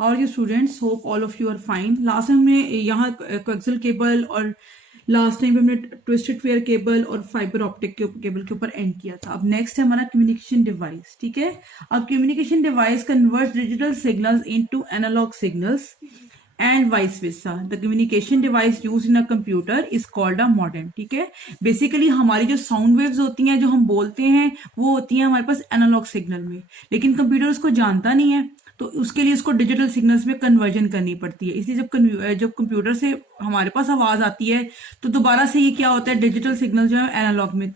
How are you students? Hope all of you are fine. Last time हमने यहाँ coaxial cable और last time हमने twisted pair cable और fibre optic cable के ऊपर and किया था। अब नेक्स्ट है हमारा कम्युनिकेशन डिवाइस। ठीक है, अब communication device converts digital signals into analogue signals and vice versa. The communication device used in a computer is called a modem. ठीक है, बेसिकली हमारी जो साउंड वेव्स होती हैं जो हम बोलते हैं वो होती हैं हमारे पास एनालॉग सिग्नल में, लेकिन कंप्यूटर उसको जानता नहीं है, तो उसके लिए उसको डिजिटल सिग्नल्स में कन्वर्जन करनी पड़ती है। इसलिए जब कंप्यूटर से हमारे पास आवाज आती है तो दोबारा से ये क्या होता है, डिजिटल सिग्नल जो है एनालॉग में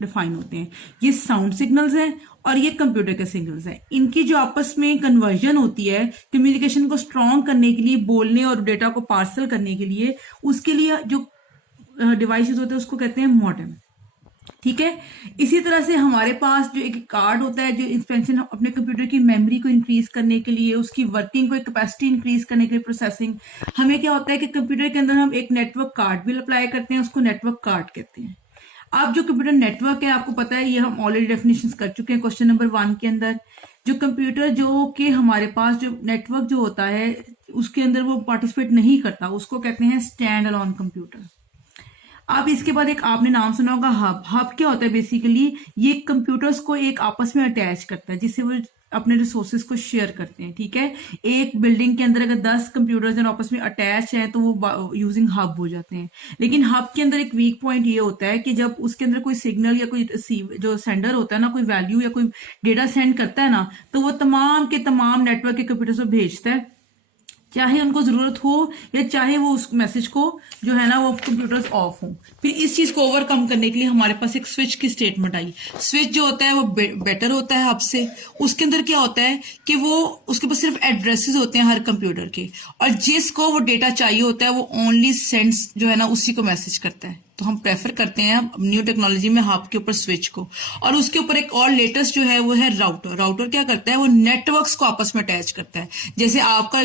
डिफाइन होते हैं। ये साउंड सिग्नल्स हैं और ये कंप्यूटर के सिग्नल्स हैं। इनकी जो आपस में कन्वर्जन होती है कम्युनिकेशन को स्ट्रॉन्ग करने के लिए, बोलने और डेटा को पार्सल करने के लिए, उसके लिए जो डिवाइसेस होते हैं उसको कहते हैं मॉडेम। ठीक है, इसी तरह से हमारे पास जो एक कार्ड होता है जो एक्सपेंशन अपने कंप्यूटर की मेमोरी को इंक्रीज करने के लिए, उसकी वर्किंग को कैपेसिटी इंक्रीज करने के लिए, प्रोसेसिंग, हमें क्या होता है कि कंप्यूटर के अंदर हम एक नेटवर्क कार्ड भी अप्लाई करते हैं, उसको नेटवर्क कार्ड कहते हैं। अब जो कंप्यूटर नेटवर्क है आपको पता है, ये हम ऑलरेडी डेफिनेशन कर चुके हैं क्वेश्चन नंबर 1 के अंदर। जो कंप्यूटर जो कि हमारे पास जो नेटवर्क जो होता है उसके अंदर वो पार्टिसिपेट नहीं करता, उसको कहते हैं स्टैंड अलोन कंप्यूटर। अब इसके बाद एक आपने नाम सुना होगा हब। हब क्या होता है, बेसिकली ये कंप्यूटर्स को एक आपस में अटैच करता है जिससे वो अपने रिसोर्सेज को शेयर करते हैं। ठीक है, एक बिल्डिंग के अंदर अगर 10 कंप्यूटर्स हैं आपस में अटैच हैं तो वो यूजिंग हब हो जाते हैं। लेकिन हब के अंदर एक वीक पॉइंट ये होता है कि जब उसके अंदर कोई सिग्नल या कोई जो सेंडर होता है ना, कोई वैल्यू या कोई डेटा सेंड करता है ना, तो वो तमाम के तमाम नेटवर्क के कंप्यूटर्स को भेजता है, चाहे उनको जरूरत हो या चाहे वो उस मैसेज को जो है ना वो कंप्यूटर्स ऑफ हो। फिर इस चीज को ओवरकम करने के लिए हमारे पास एक स्विच की स्टेटमेंट आई। स्विच जो होता है वो बेटर होता है हब से। उसके अंदर क्या होता है कि वो उसके पास सिर्फ एड्रेसेस होते हैं हर कंप्यूटर के, और जिसको वो डेटा चाहिए होता है वो ओनली सेंड्स जो है ना उसी को मैसेज करता है। तो हम प्रेफर करते हैं न्यू टेक्नोलॉजी में हब के ऊपर स्विच को। और उसके ऊपर एक और लेटेस्ट जो है वो है राउटर। राउटर क्या करता है, वो नेटवर्क्स को आपस में अटैच करता है। जैसे आपका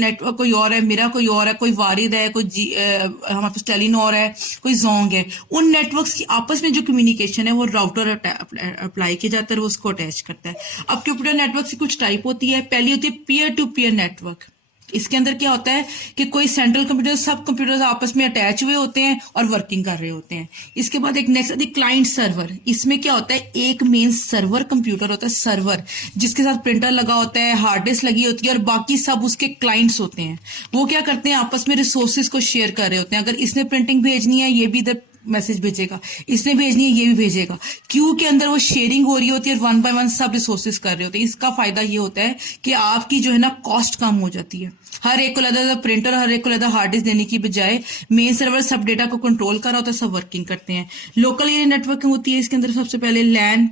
नेटवर्क कोई और है, मेरा कोई और है, कोई वारिद है, कोई हमारे पास टेलीनॉर है, कोई जोंग है, उन नेटवर्क्स की आपस में जो कम्युनिकेशन है वो राउटर अप्लाई किया जाता है, वो उसको अटैच करता है। अब कंप्यूटर नेटवर्क की कुछ टाइप होती है। पहली होती है पीयर टू पीयर नेटवर्क। इसके अंदर क्या होता है कि कोई सेंट्रल कंप्यूटर, सब कंप्यूटर्स आपस में अटैच हुए होते हैं और वर्किंग कर रहे होते हैं। इसके बाद एक नेक्स्ट आती है क्लाइंट सर्वर। इसमें क्या होता है, एक मेन सर्वर कंप्यूटर होता है, सर्वर जिसके साथ प्रिंटर लगा होता है, हार्ड डिस्क लगी होती है और बाकी सब उसके क्लाइंट्स होते हैं। वो क्या करते हैं, आपस में रिसोर्सेज को शेयर कर रहे होते हैं। अगर इसने प्रिंटिंग भेजनी है ये भी इधर मैसेज भेजेगा, इसने भेजनी है ये भी भेजेगा। क्यू के अंदर वो शेयरिंग हो रही होती है और 1 by 1 सब रिसोर्सेज कर रहे होते हैं। इसका फायदा ये होता है कि आपकी जो है ना कॉस्ट कम हो जाती है। हर एक को अलग प्रिंटर, हर एक को अलग हार्ड डिस्क देने की बजाय मेन सर्वर सब डेटा को कंट्रोल कर रहा होता है, सब वर्किंग करते हैं। लोकल एरिया नेटवर्किंग होती है इसके अंदर सबसे पहले लैन।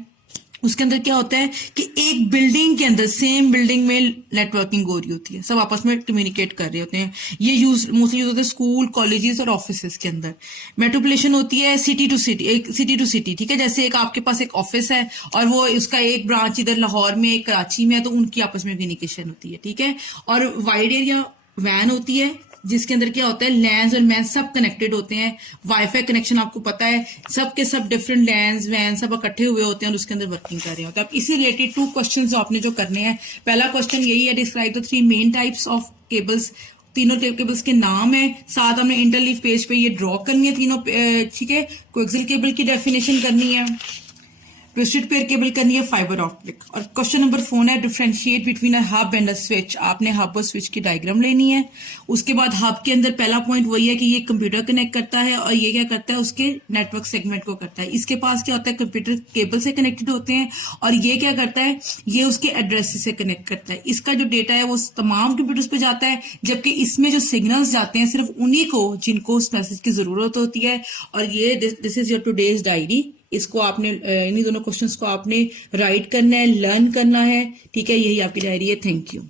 उसके अंदर क्या होता है कि एक बिल्डिंग के अंदर, सेम बिल्डिंग में नेटवर्किंग हो रही होती है, सब आपस में कम्युनिकेट कर रहे होते हैं। ये मोस्टली यूज होता है स्कूल, कॉलेजेस और ऑफिसेज के अंदर। मेट्रोपोलेशन होती है सिटी टू सिटी, एक सिटी टू सिटी। ठीक है, जैसे एक आपके पास एक ऑफिस है और वो उसका एक ब्रांच इधर लाहौर में, एक कराची में है, तो उनकी आपस में कम्युनिकेशन होती है। ठीक है, और वाइड एरिया वैन होती है जिसके अंदर क्या होता है, लैंस और मैन सब कनेक्टेड होते हैं। वाईफाई कनेक्शन आपको पता है, सब के सब डिफरेंट लैंस वैन सब इकट्ठे हुए होते हैं और उसके अंदर वर्किंग कर रहे होते हैं। अब इसी रिलेटेड 2 क्वेश्चन आपने जो करने हैं, पहला क्वेश्चन यही है, describe the 3 main types of cables. तीनों केबल्स के नाम है, साथ हमने इंटरलीफ पेज पे ये ड्रॉ करनी है तीनों। ठीक है, कोएक्सियल केबल की डेफिनेशन करनी है, ट्विस्टेड पेयर केबल करनी है, फाइबर ऑप्टिक। और क्वेश्चन नंबर 4 है differentiate between a hub and a switch. आपने हब और स्विच की डायग्राम लेनी है। उसके बाद हब के अंदर पहला पॉइंट वही है कि ये कंप्यूटर कनेक्ट करता है और ये क्या करता है, उसके नेटवर्क सेगमेंट को करता है। इसके पास क्या होता है, कंप्यूटर केबल से कनेक्टेड होते हैं और ये क्या करता है, ये उसके एड्रेस से कनेक्ट करता है। इसका जो डेटा है वो तमाम कंप्यूटर्स पे जाता है, जबकि इसमें जो सिग्नल्स जाते हैं सिर्फ उन्हीं को जिनको उस मैसेज की जरूरत होती है। और ये this is your today's diary. इसको आपने इन्हीं दोनों क्वेश्चंस को आपने राइट करना है, लर्न करना है। ठीक है, यही आपकी डायरी है। Thank you.